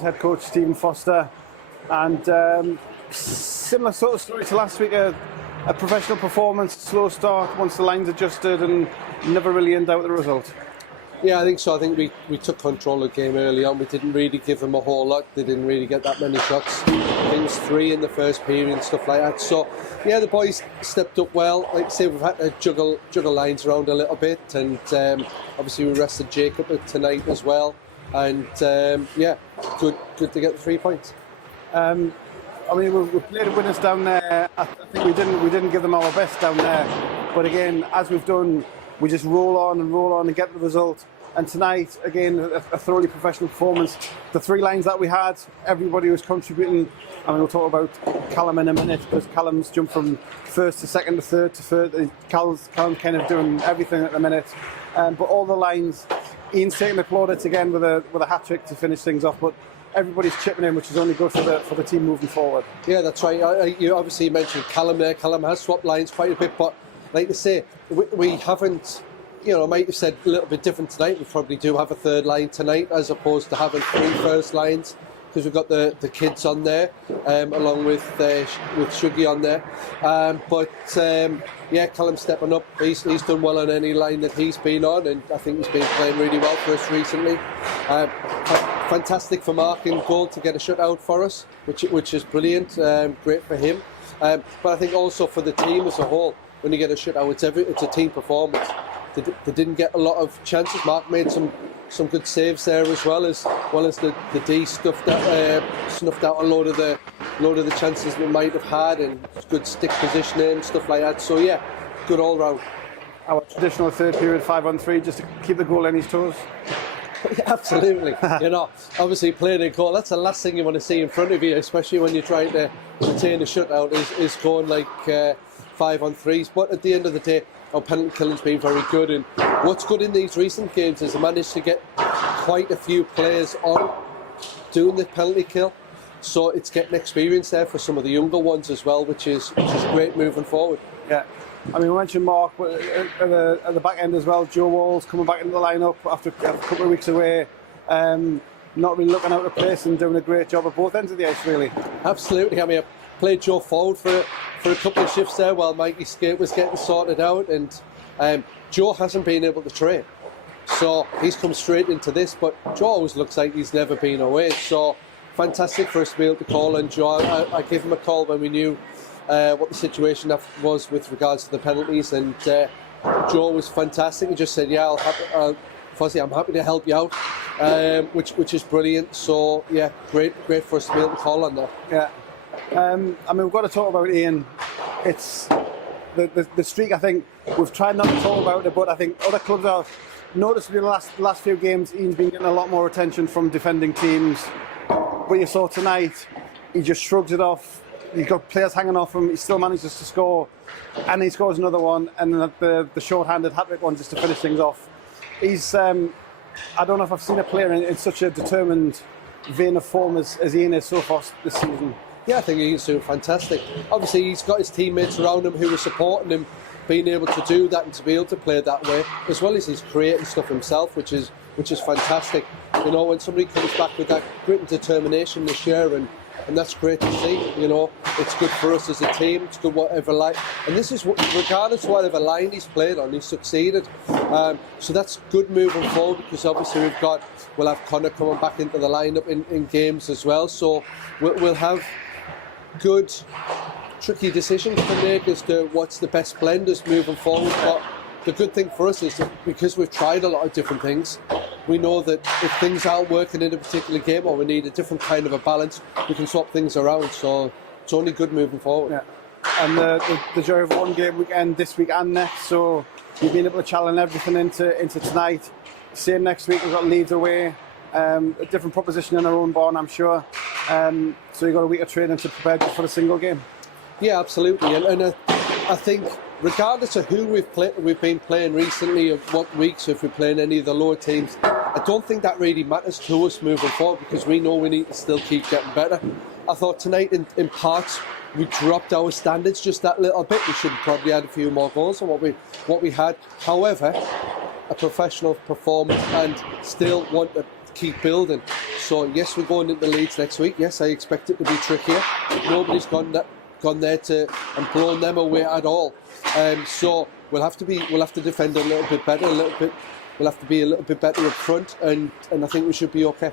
Wars head coach Stephen Foster, and similar sort of story to last week. A professional performance, slow start once the lines adjusted, and never really in doubt the result. Yeah, I think so. I think we took control of the game early on. We didn't really give them a whole lot. They didn't really get that many shots. I think it was 3 in the first period and stuff like that. So, yeah, the boys stepped up well. Like I say, we've had to juggle lines around a little bit, and obviously we rested Jacob tonight as well. And yeah, good to get the 3 points. I mean, we played Widnes down there. I think we didn't give them our best down there. But again, as we've done, we just roll on and get the result. And tonight, again, a thoroughly professional performance. The 3 lines that we had, everybody was contributing. I mean, we'll talk about Callum in a minute, because Callum's jumped from first to second to third to third. Callum's kind of doing everything at the minute. But all the lines, Ian's taking the plaudits again with a hat-trick to finish things off. But everybody's chipping in, which is only good for the team moving forward. Yeah, that's right. You obviously mentioned Callum there. Callum has swapped lines quite a bit, but like I say, we haven't, I might have said a little bit different tonight. We probably do have a 3rd line tonight, as opposed to having 3 first lines, because we've got the kids on there, along with Shuggy on there. Yeah, Callum's stepping up. He's done well on any line that he's been on, and I think he's been playing really well for us recently. Fantastic for Mark in goal to get a shutout for us, which is brilliant. Great for him. But I think also for the team as a whole, when you get a shutout, it's a team performance. They didn't get a lot of chances. Mark made some good saves there as well as the D snuffed out a load of the chances we might have had, and good stick positioning, stuff like that. So yeah, good all round. Our traditional 3rd period 5-on-3, just to keep the goalie's toes. Absolutely. Obviously playing a goal, that's the last thing you want to see in front of you, especially when you're trying to retain a shutout, is going like 5-on-3s. But at the end of the day, our penalty killing's been very good, and what's good in these recent games is they managed to get quite a few players on doing the penalty kill, so it's getting experience there for some of the younger ones as well, which is great moving forward. Yeah, I mean, we mentioned Mark at the back end as well. Joe Wall's coming back into the lineup after a couple of weeks away, not really looking out of place and doing a great job at both ends of the ice, really. Absolutely. I mean, I played Joe forward for a couple of shifts there while Mikey Skate was getting sorted out, and Joe hasn't been able to train, so he's come straight into this. But Joe always looks like he's never been away, so fantastic for us to be able to call on Joe. I gave him a call when we knew what the situation was with regards to the penalties, and Joe was fantastic. He just said, yeah, I'm happy to help you out, which is brilliant. So yeah, great for us to be able to call on that. Yeah. I mean, we've got to talk about Ian. It's the streak. I think we've tried not to talk about it, but I think other clubs have noticeably in the last few games, Ian's been getting a lot more attention from defending teams. But you saw tonight, he just shrugs it off. He's got players hanging off him. He still manages to score, and he scores another one, and then the short-handed hat-trick one just to finish things off. He's I don't know if I've seen a player in such a determined vein of form as Ian is so far this season. Yeah, I think he's doing fantastic. Obviously, he's got his teammates around him who are supporting him, being able to do that and to be able to play that way, as well as he's creating stuff himself, which is fantastic. When somebody comes back with that grit and determination this year, and that's great to see. It's good for us as a team. It's good whatever line, and this is regardless of whatever line he's played on, he's succeeded. So that's good moving forward, because obviously we'll have Connor coming back into the lineup in games as well. So we'll have good, tricky decisions to make as to what's the best blenders moving forward. But the good thing for us is that because we've tried a lot of different things, we know that if things aren't working in a particular game, or we need a different kind of a balance, we can swap things around. So it's only good moving forward. Yeah. And the joy of one game weekend this week and next, so you've been able to challenge everything into tonight. Same next week, we've got Leeds away. A different proposition in our own barn, I'm sure. So you've got a week of training to prepare just for a single game. Yeah, absolutely. And I think regardless of who we've been playing recently, of what weeks, if we're playing any of the lower teams, I don't think that really matters to us moving forward, because we know we need to still keep getting better. I thought tonight in parts we dropped our standards just that little bit. We should have probably had a few more goals than what we had. However, a professional performance, and still want keep building. So yes, we're going into Leeds next week. Yes, I expect it to be trickier. Nobody's gone there to and blown them away at all. So we'll have to defend a little bit better, we'll have to be a little bit better up front, and I think we should be okay.